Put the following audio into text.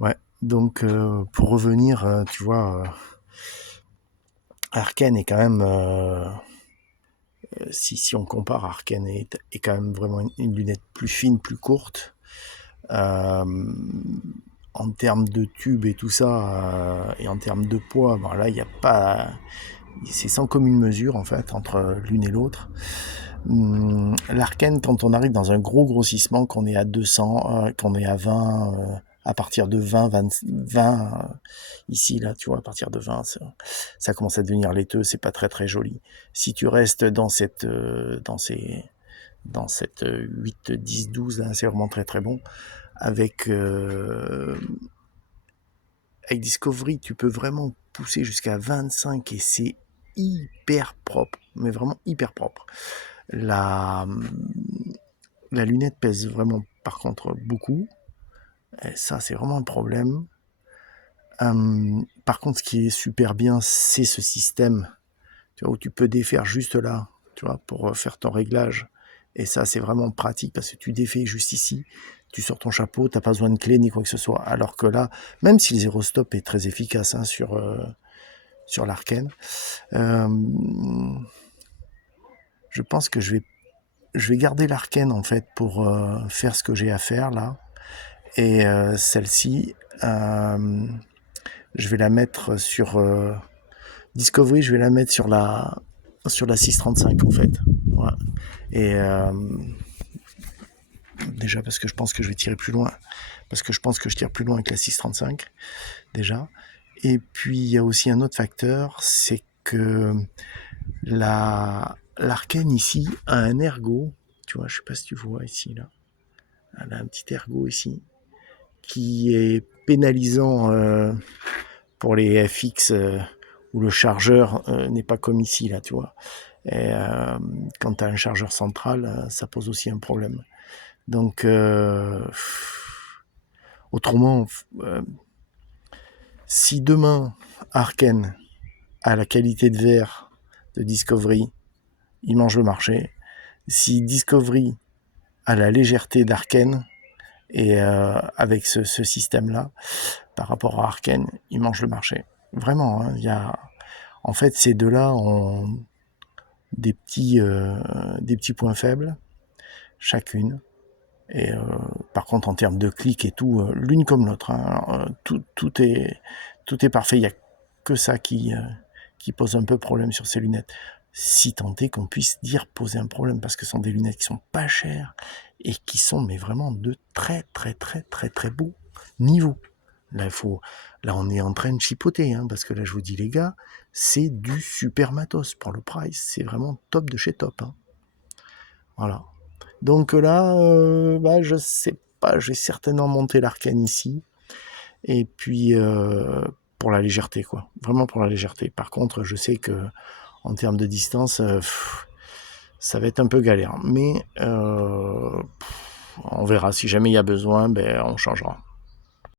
Ouais, donc pour revenir, tu vois, Arken est quand même, si on compare, Arken est quand même vraiment une lunette plus fine, plus courte. En termes de tube et tout ça, et en termes de poids, bon là, il n'y a pas... C'est sans commune mesure, en fait, entre l'une et l'autre. L'Arken, quand on arrive dans un gros grossissement, qu'on est à 200, qu'on est à 20, à partir de 20, ici, là, tu vois, à partir de 20, ça commence à devenir laiteux, c'est pas très très joli. Si tu restes dans cette 8, 10, 12, là, c'est vraiment très très bon. Avec, avec Discovery, tu peux vraiment pousser jusqu'à 25 et c'est hyper propre, mais vraiment hyper propre. La, la lunette pèse vraiment, par contre, beaucoup. Et ça, c'est vraiment un problème. Par contre, ce qui est super bien, c'est ce système, tu vois, où tu peux défaire juste là, tu vois, pour faire ton réglage. Et ça, c'est vraiment pratique parce que tu défais juste ici, tu sors ton chapeau, t'as pas besoin de clé ni quoi que ce soit. Alors que là, même si le zéro stop est très efficace, hein, sur l'Arken, euh, je pense que je vais garder l'Arken en fait pour faire ce que j'ai à faire là. Et celle-ci, je vais la mettre sur Discovery, je vais la mettre sur la 635 en fait. Ouais. Et déjà parce que je pense que je vais tirer plus loin, parce que je pense que je tire plus loin avec la 635 déjà. Et puis il y a aussi un autre facteur, c'est que l'Arken ici a un ergot, tu vois, je sais pas si tu vois ici là, elle a un petit ergot ici qui est pénalisant pour les FX où le chargeur n'est pas comme ici là, tu vois. Et quand tu as un chargeur central, ça pose aussi un problème. Donc, autrement, si demain Arken a la qualité de verre de Discovery, il mange le marché. Si Discovery a la légèreté d'Arken, et avec ce système-là, par rapport à Arken, il mange le marché. Vraiment, hein, en fait, ces deux-là ont des petits points faibles, chacune. Et par contre, en termes de clics et tout, l'une comme l'autre, hein, tout est parfait. Il n'y a que ça qui pose un peu problème sur ces lunettes. Si tant est qu'on puisse dire poser un problème, parce que ce sont des lunettes qui sont pas chères et qui sont mais vraiment de très très très très très beau niveau. Là, là, on est en train de chipoter, hein, parce que là, je vous dis, les gars, c'est du super matos pour le price. C'est vraiment top de chez top. Hein. Voilà. Donc là, bah, je sais pas, je vais certainement monter l'arcane ici. Et puis, pour la légèreté, quoi. Vraiment pour la légèreté. Par contre, je sais que en termes de distance, ça va être un peu galère. Mais on verra. Si jamais il y a besoin, ben, on changera.